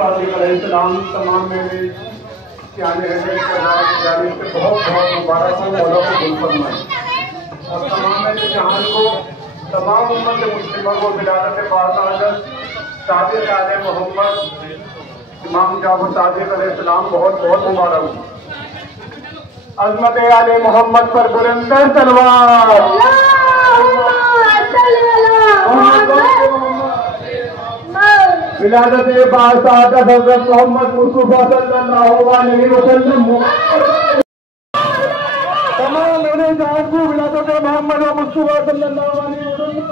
सादिक अलैहिस्सलाम तमाम मेरे जाने से बहुत बहुत मुबारक हो, मौला को गुल फरमाए और तमाम मेरे जहान को, तमाम उम्मत मुस्लिमों को विलादत बाज़ादत सादिक आले मोहम्मद इमाम जाफर सादिक अलैहिस्सलाम बहुत बहुत मुबारक हो। अज़मत आले मोहम्मद पर बुलंदर तलवार, विलादत बाज़ादत हज़रत मोहम्मद मुस्तफ़ा सल्लल्लाहु अलैहि वसल्लम। तमाम मेरे जहां को विलादत मोहम्मद मुस्तफ़ा सल्लल्लाहु अलैहि वसल्लम।